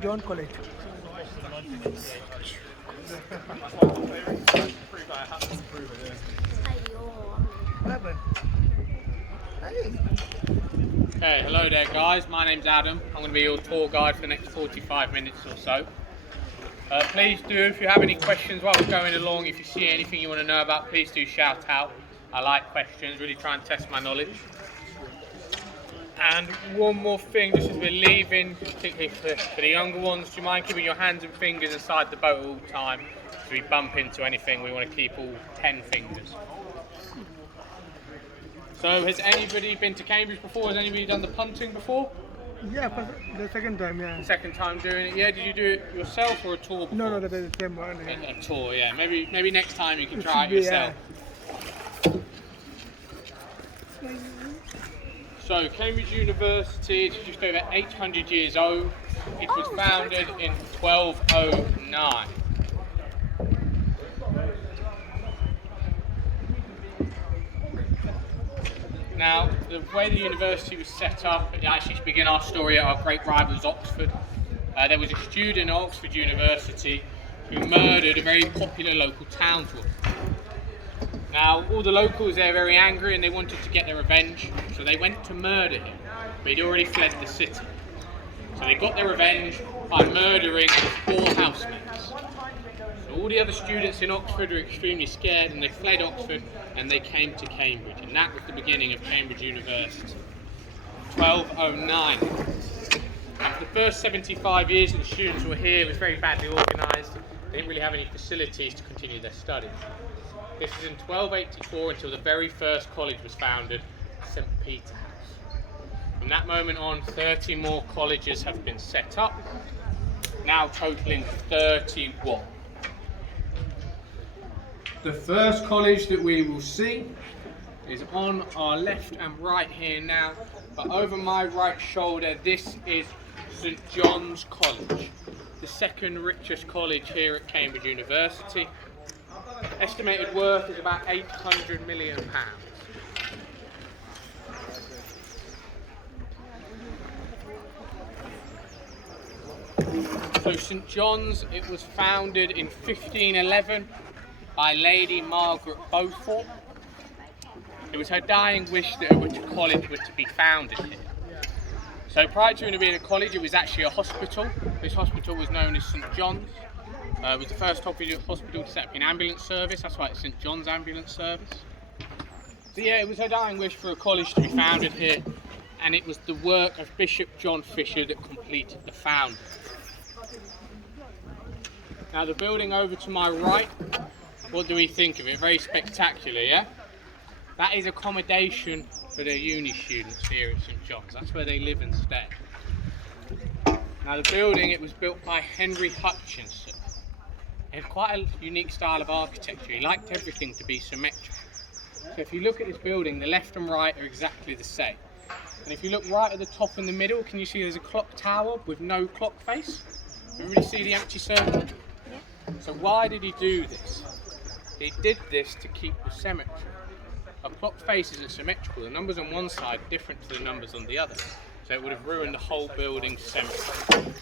St. John College. Hey, hello there guys, my name's Adam. I'm going to be your tour guide for the next 45 minutes or so. Please do, if you have any questions while we're going along, if you see anything you want to know about, please do shout out. I like questions, really try and test my knowledge. And one more thing, just as we're leaving, particularly for the younger ones, do you mind keeping your hands and fingers inside the boat at all time? If we bump into anything, we want to keep all 10 fingers. So has anybody been to Cambridge before? Has anybody done the punting before? Yeah, the second time, yeah. Second time doing it, yeah. Did you do it yourself or a tour before? No, that is the same one. Yeah. A tour, yeah. Maybe next time you can try it yourself. Yeah. So Cambridge University is just over 800 years old. It was founded in 1209. Now, the way the university was set up, it actually to begin our story at our great rivals Oxford. There was a student at Oxford University who murdered a very popular local townswoman. Now, all the locals there were very angry and they wanted to get their revenge, so they went to murder him, but he'd already fled the city. So they got their revenge by murdering 4 housemates. So all the other students in Oxford were extremely scared and they fled Oxford and they came to Cambridge, and that was the beginning of Cambridge University. 1209. After the first 75 years that the students were here, it was very badly organised. They didn't really have any facilities to continue their studies. This is in 1284 until the very first college was founded, St. Peter's House. From that moment on, 30 more colleges have been set up, now totaling 31. The first college that we will see is on our left and right here now, but over my right shoulder, this is St. John's College, the second richest college here at Cambridge University. Estimated worth is about £800 million. So St. John's, it was founded in 1511 by Lady Margaret Beaufort. It was her dying wish that a college was to be founded here. So prior to it being a college, it was actually a hospital. This hospital was known as St. John's. It was the first hospital to set up an ambulance service, that's why it's St. John's Ambulance Service. So yeah, it was her dying wish for a college to be founded here, and it was the work of Bishop John Fisher that completed the founding. Now the building over to my right, what do we think of it? Very spectacular, yeah? That is accommodation for the uni students here at St. John's. That's where they live and stay. Now the building, it was built by Henry Hutchinson. He had quite a unique style of architecture. He liked everything to be symmetrical. So if you look at this building, the left and right are exactly the same. And if you look right at the top in the middle, can you see there's a clock tower with no clock face? Can you really see the empty circle? So why did he do this? He did this to keep the symmetry. A clock face isn't symmetrical. The numbers on one side are different to the numbers on the other. So it would have ruined the whole building's symmetry.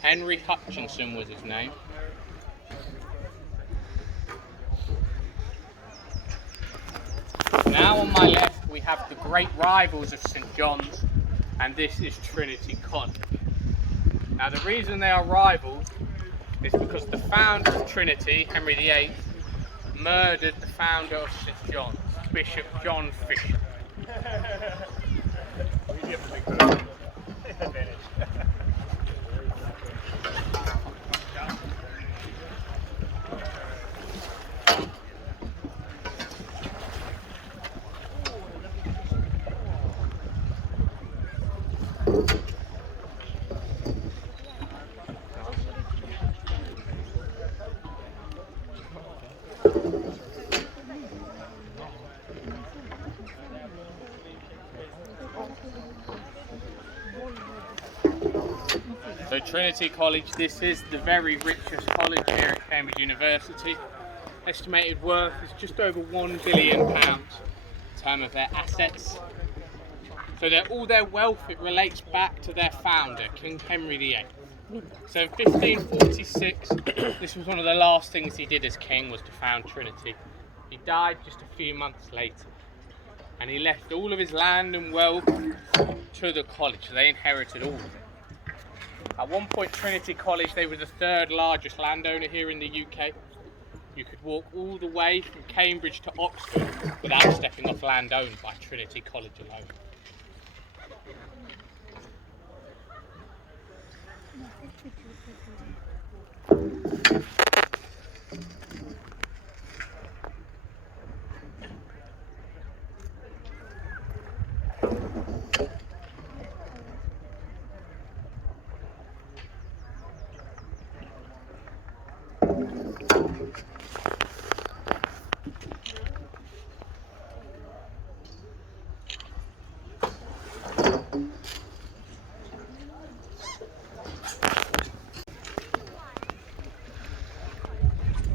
Henry Hutchinson was his name. Now on my left we have the great rivals of St. John's, and this is Trinity College. Now the reason they are rivals is because the founder of Trinity, Henry VIII, murdered the founder of St. John's, Bishop John Fisher. So Trinity College, this is the very richest college here at Cambridge University. Estimated worth is just over £1 billion in terms of their assets. So all their wealth, it relates back to their founder, King Henry VIII. So in 1546, this was one of the last things he did as king, was to found Trinity. He died just a few months later, and he left all of his land and wealth to the college, so they inherited all of it. At one point, Trinity College, they were the third largest landowner here in the UK. You could walk all the way from Cambridge to Oxford without stepping off land owned by Trinity College alone.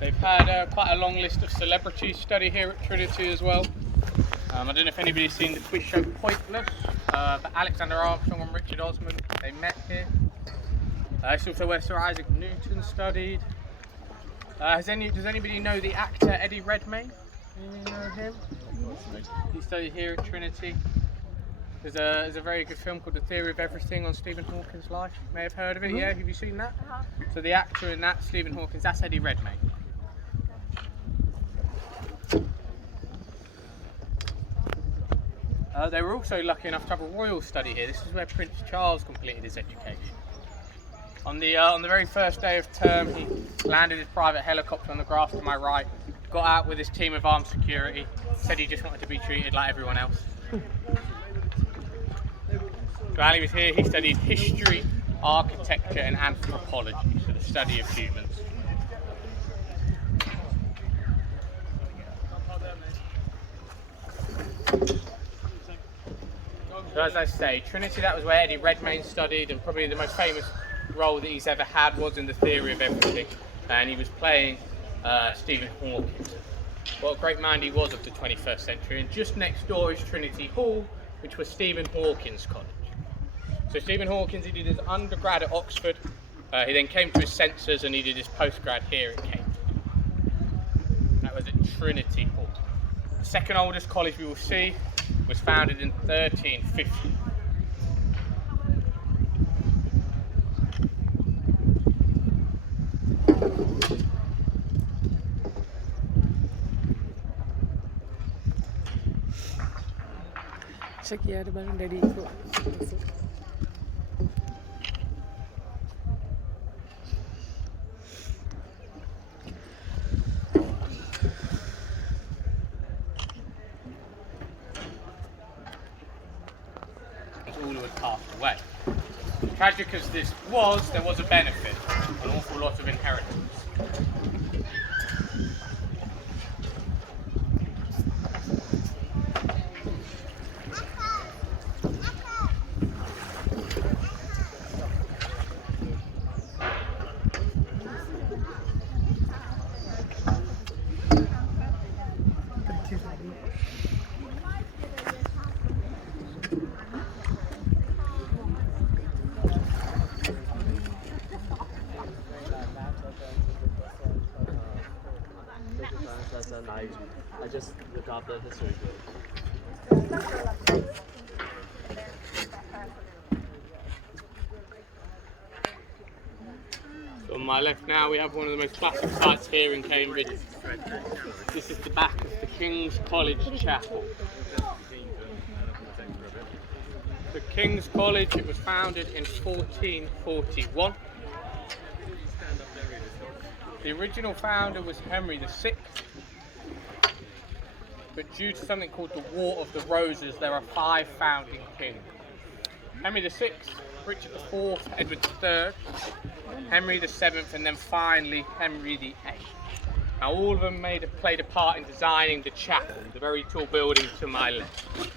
They've had quite a long list of celebrities study here at Trinity as well. I don't know if anybody's seen the quiz show Pointless, but Alexander Armstrong and Richard Osman, they met here. It's also where Sir Isaac Newton studied. Does anybody know the actor Eddie Redmayne? Anybody know him? He studied here at Trinity. There's a very good film called The Theory of Everything on Stephen Hawking's life. You may have heard of it, yeah? Have you seen that? So the actor in that, Stephen Hawking, that's Eddie Redmayne. They were also lucky enough to have a royal study here. This is where Prince Charles completed his education. On the very first day of term, he landed his private helicopter on the grass to my right, got out with his team of armed security, said he just wanted to be treated like everyone else. While he was here, he studied history, architecture and anthropology, so the study of humans. So as I say, Trinity, that was where Eddie Redmayne studied, and probably the most famous role that he's ever had was in The Theory of Everything, and he was playing Stephen Hawking. What a great mind he was of the 21st century. And just next door is Trinity Hall, which was Stephen Hawking's college. So Stephen Hawking, he did his undergrad at Oxford, he then came to his senses and he did his postgrad here at Cambridge. That was at Trinity Hall. The second oldest college we will see was founded in 1350. Sekian barang dari ikut. All who had passed away. Tragic as this was, there was a benefit, an awful lot of inheritance. I just look up the history book. So on my left now we have one of the most classic sites here in Cambridge. This is the back of the King's College Chapel. The King's College, it was founded in 1441. The original founder was Henry VI, but due to something called the War of the Roses, there are 5 founding kings. Henry VI, Richard IV, Edward III, Henry VII, and then finally Henry VIII. Now all of them played a part in designing the chapel, the very tall building to my left.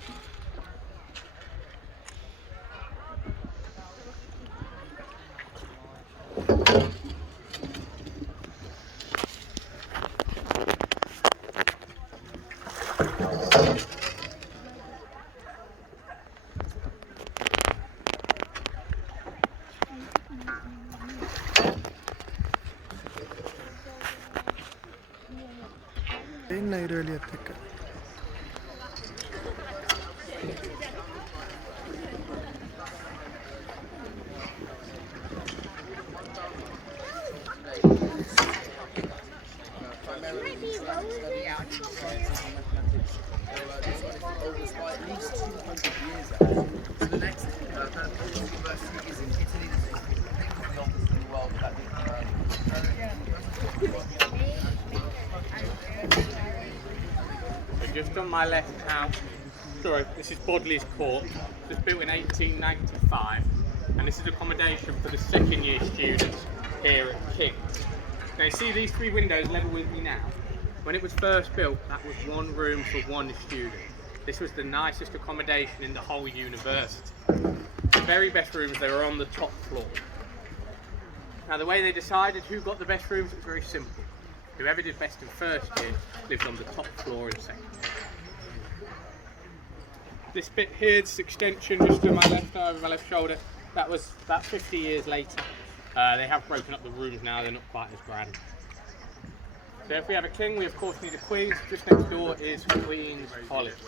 ಇನ್ನು ಈರುಳ್ಳಿ ಹತ್ತಕ್ಕೆ Just on my left now, sorry, this is Bodley's Court. It was built in 1895, and this is accommodation for the second year students here at King's. Now you see these three windows level with me now? When it was first built, that was one room for one student. This was the nicest accommodation in the whole university. The very best rooms, they were on the top floor. Now the way they decided who got the best rooms was very simple. Whoever did best in first year lived on the top floor in second year. This bit here, this extension just to my left, over my left shoulder, that was about 50 years later. They have broken up the rooms now, they're not quite as grand. So if we have a king, we of course need a queen. Just next door is Queen's College.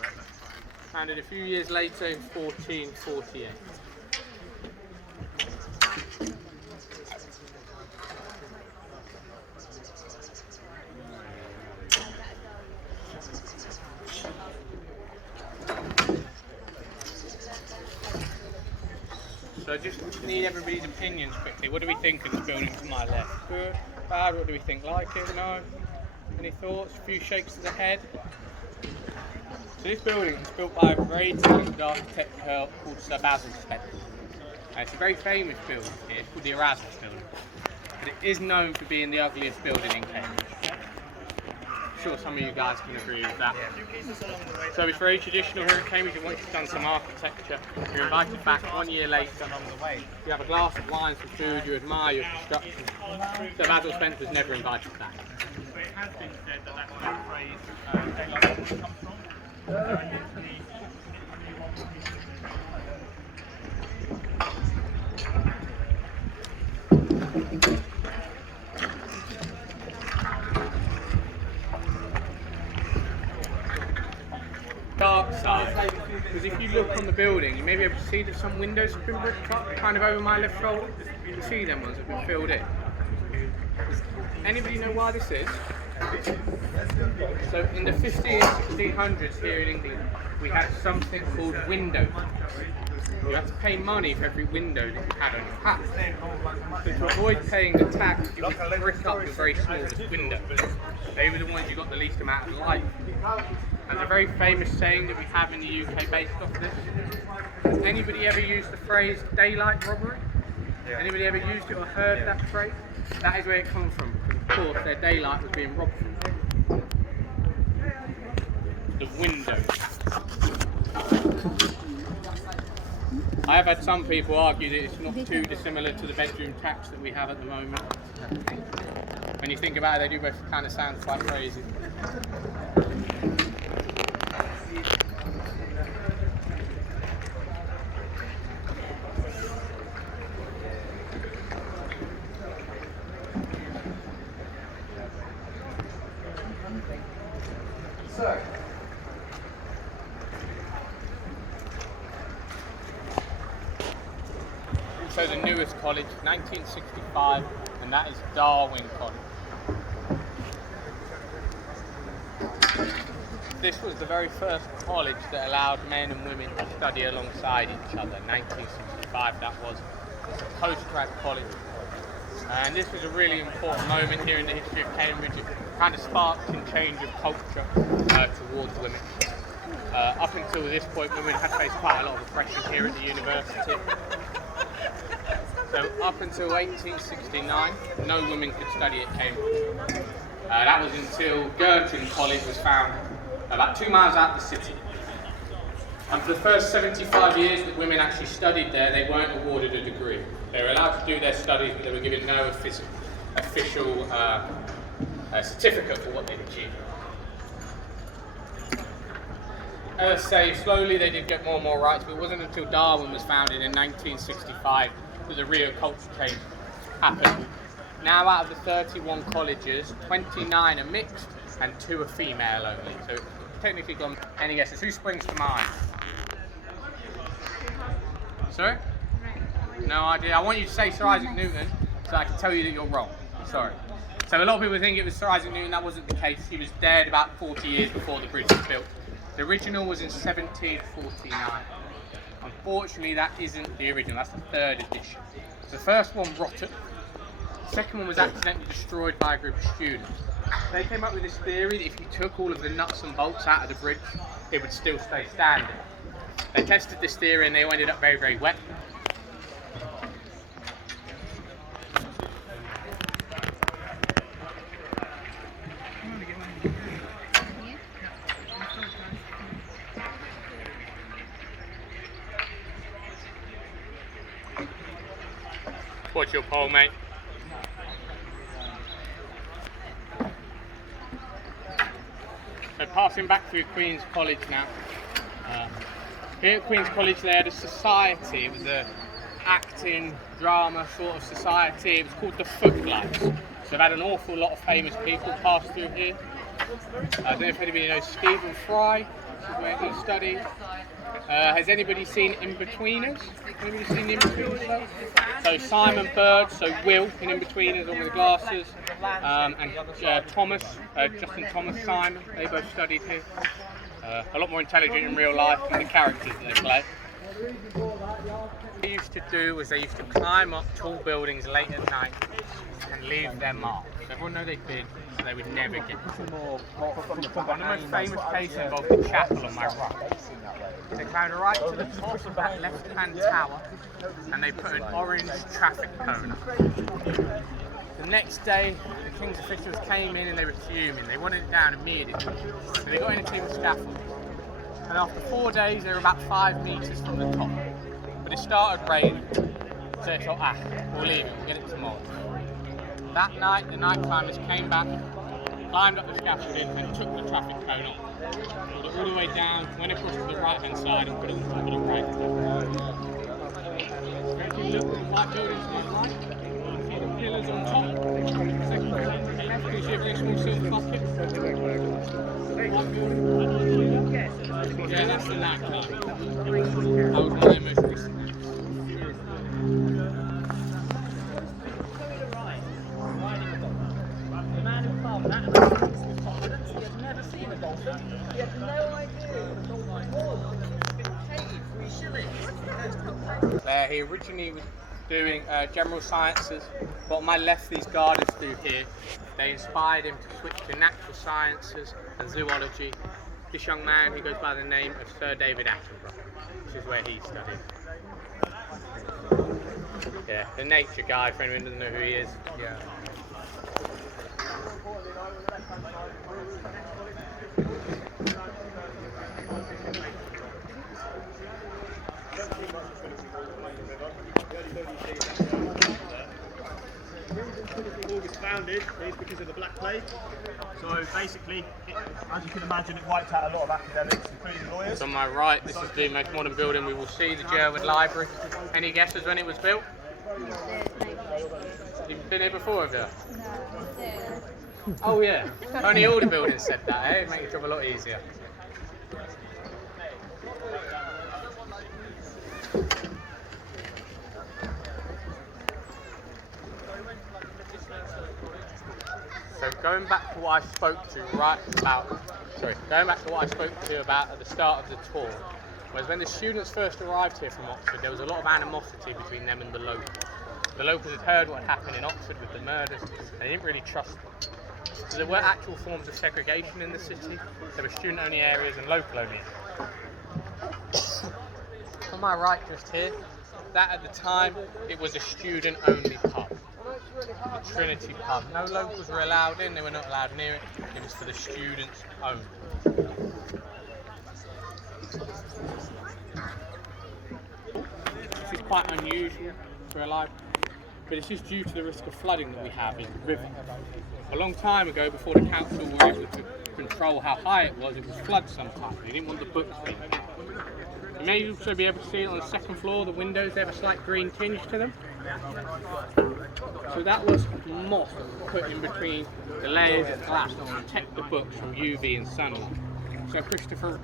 Founded a few years later in 1448. So I just need everybody's opinions quickly. What do we think of the building to my left? Good? Bad? What do we think? Like it? No? Any thoughts? A few shakes of the head? So this building was built by a very talented architect called Sir Basil Spencer. It's a very famous building here. It's called the Erasmus building. But it is known for being the ugliest building in Cambridge. I'm sure some of you guys can agree with that. So it's very traditional here at Cambridge, and once you've done some architecture, you're invited back 1 year later. You have a glass of wine, some food, you admire your construction. So Basil Spencer was never invited back. It has been said that that's where the phrase daylight robbery comes from. Dark side, because if you look on the building, you may be able to see that some windows have been bricked up, kind of over my left shoulder. You can see them ones that have been filled in. Anybody know why this is? So in the 1600s here in England, we had something called window tax. You had to pay money for every window that you had on your house. So to avoid paying the tax, you would brick up the very smallest windows. They were the ones you got the least amount of light. And a very famous saying that we have in the UK based off this. Has anybody ever used the phrase daylight robbery? Anybody ever used it or heard that phrase? That is where it comes from. Of course, their daylight was being robbed from them. The window. I have had some people argue that it's not too dissimilar to the bedroom tax that we have at the moment. When you think about it, they do both kind of sound quite crazy. So the newest college, 1965, and that is Darwin College. This was the very first college that allowed men and women to study alongside each other. 1965 that was. It's a post-grad college. And this was a really important moment here in the history of Cambridge. It kind of sparked a change of culture towards women. Up until this point, women had faced quite a lot of oppression here at the university. So up until 1869, no women could study at Cambridge. That was until Girton College was founded, about 2 miles out of the city. And for the first 75 years that women actually studied there, they weren't awarded a degree. They were allowed to do their studies, but they were given no official certificate for what they'd achieved. As I say, slowly they did get more and more rights, but it wasn't until Darwin was founded in 1965 that the real culture change happened. Now out of the 31 colleges, 29 are mixed and 2 are female only. So it's technically gone. Any guesses? Who springs to mind? Sorry? No idea. I want you to say Sir Isaac Newton so I can tell you that you're wrong. Sorry. So a lot of people think it was Sir Isaac Newton. That wasn't the case. He was dead about 40 years before the bridge was built. The original was in 1749. Unfortunately, that isn't the original. That's the 3rd edition. The first one rotted. The second one was accidentally destroyed by a group of students. They came up with this theory that if you took all of the nuts and bolts out of the bridge, it would still stay standing. They tested this theory and they all ended up very, very wet. What's your poll, mate? So passing back through Queen's College now. Here at Queen's College they had a society. It was a acting, drama sort of society. It was called the Footlights. So they've had an awful lot of famous people pass through here. I don't know if anybody knows Stephen Fry, this is where he studied. Has anybody seen In-Betweeners? Anybody seen the In-Betweeners? So Simon Bird, so Will in In-Betweeners, on with the glasses, and Thomas, Justin Thomas Simon, they both studied here. A lot more intelligent in real life than the characters that they play. What they used to do was they used to climb up tall buildings late at night and leave their marks. Everyone knew they'd been, so they would never get caught. One of the most famous cases involved the chapel on my right. They climbed right to the top of that left-hand tower and they put an orange traffic cone up. The next day, the King's officials came in and they were fuming. They wanted it down immediately. So they got in a team of scaffolds. And after 4 days, they were about 5 metres from the top. But it started raining. So they thought, we'll leave it, we'll get it tomorrow. That night, the night climbers came back, climbed up the scaffolding and took the traffic cone off. Pulled it all the way down, went across to the right-hand side and put it on top of the right. If you look at the white buildings to the right, the pillars on top, second floor, you see a very small silver bucket. White building. Yeah, that's the night climb. That was my most recent. The man who carved that and the confidence, he had never seen a dolphin. He had no idea what a dolphin was. Paid 3 shillings. He originally was doing general sciences, but on my left these gardens through here, they inspired him to switch to natural sciences and zoology. This young man, he goes by the name of Sir David Attenborough, which is where he studied. Yeah, the nature guy, for anyone who doesn't know who he is. Yeah. It was founded is because of the Black Plague. So basically, as you can imagine, it wiped out a lot of academics, including lawyers. So on my right, this is the most modern building we will see, the Jerwood Library. Any guesses when it was built? You've been here before, have you? Oh yeah, only all the buildings said that, eh? It'd make your job a lot easier. So going back to what I spoke to about at the start of the tour, was when the students first arrived here from Oxford, there was a lot of animosity between them and the locals. The locals had heard what happened in Oxford with the murders, and they didn't really trust them. So there were actual forms of segregation in the city. There were student-only areas and local-only areas. On my right, just here, that at the time, it was a student-only pub. The Trinity pub. No locals were allowed in, they were not allowed near it. It was for the students only. This is quite unusual for a library, but it's just due to the risk of flooding that we have in the river. A long time ago, before the council were able to control how high it was flood sometimes. They didn't want the books being here. You may also be able to see it on the second floor, the windows, they have a slight green tinge to them. So that was moss put in between the layers of glass to protect the books from UV and sunlight. So Christopher,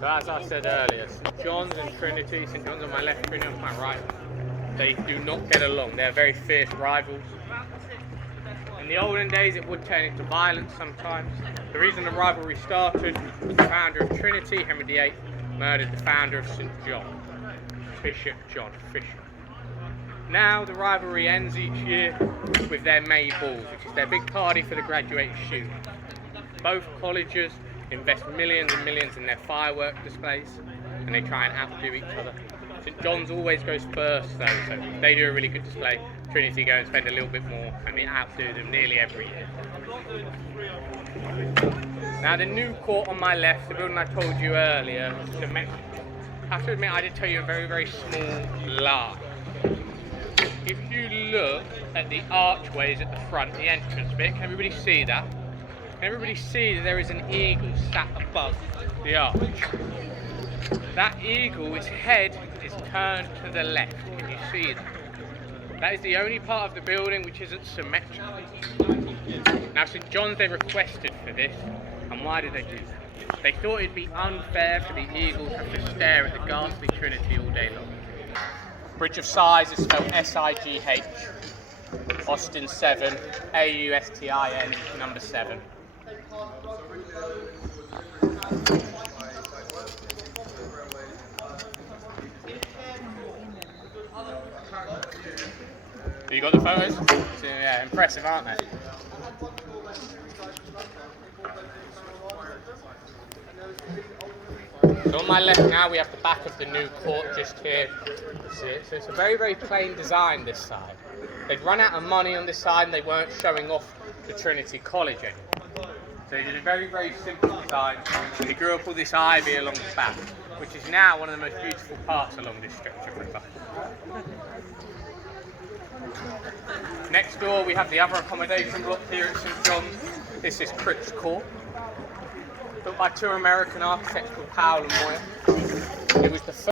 so as I said earlier, St John's and Trinity, St John's on my left, Trinity on my right, they do not get along. They're very fierce rivals. In the olden days it would turn into violence sometimes. The reason the rivalry started was the founder of Trinity, Henry VIII, murdered the founder of St John, Bishop John Fisher. Now the rivalry ends each year with their May balls, which is their big party for the graduating students. Both colleges invest millions and millions in their firework displays, and they try and outdo each other. St John's always goes first though, so they do a really good display. Trinity go and spend a little bit more, and they outdo them nearly every year. Now the new court on my left, the building I told you earlier, was symmetrical. I have to admit I did tell you a very, very small lie. If you look at the archways at the front, the entrance bit, can everybody see that? Can everybody see that there is an eagle sat above the arch? That eagle, its head is turned to the left. Can you see that? That is the only part of the building which isn't symmetrical. Now St John's, they requested for this, and why did they do that? They thought it'd be unfair for the eagle to have to stare at the ghastly Trinity all day long. Bridge of Sighs is spelled S-I-G-H. Austin 7, A-U-S-T-I-N, number 7. You got the photos? So, yeah, impressive, aren't they? So on my left now we have the back of the new court just here. See it? So it's a very, very plain design this side. They'd run out of money on this side and they weren't showing off the Trinity College anymore. So they did a very, very simple design. They grew up all this ivy along the back, which is now one of the most beautiful parts along this stretch of river. Next door we have the other accommodation block here at St John's. This is Cambridge Court, built by two American architects called Powell and Moyer. It was the first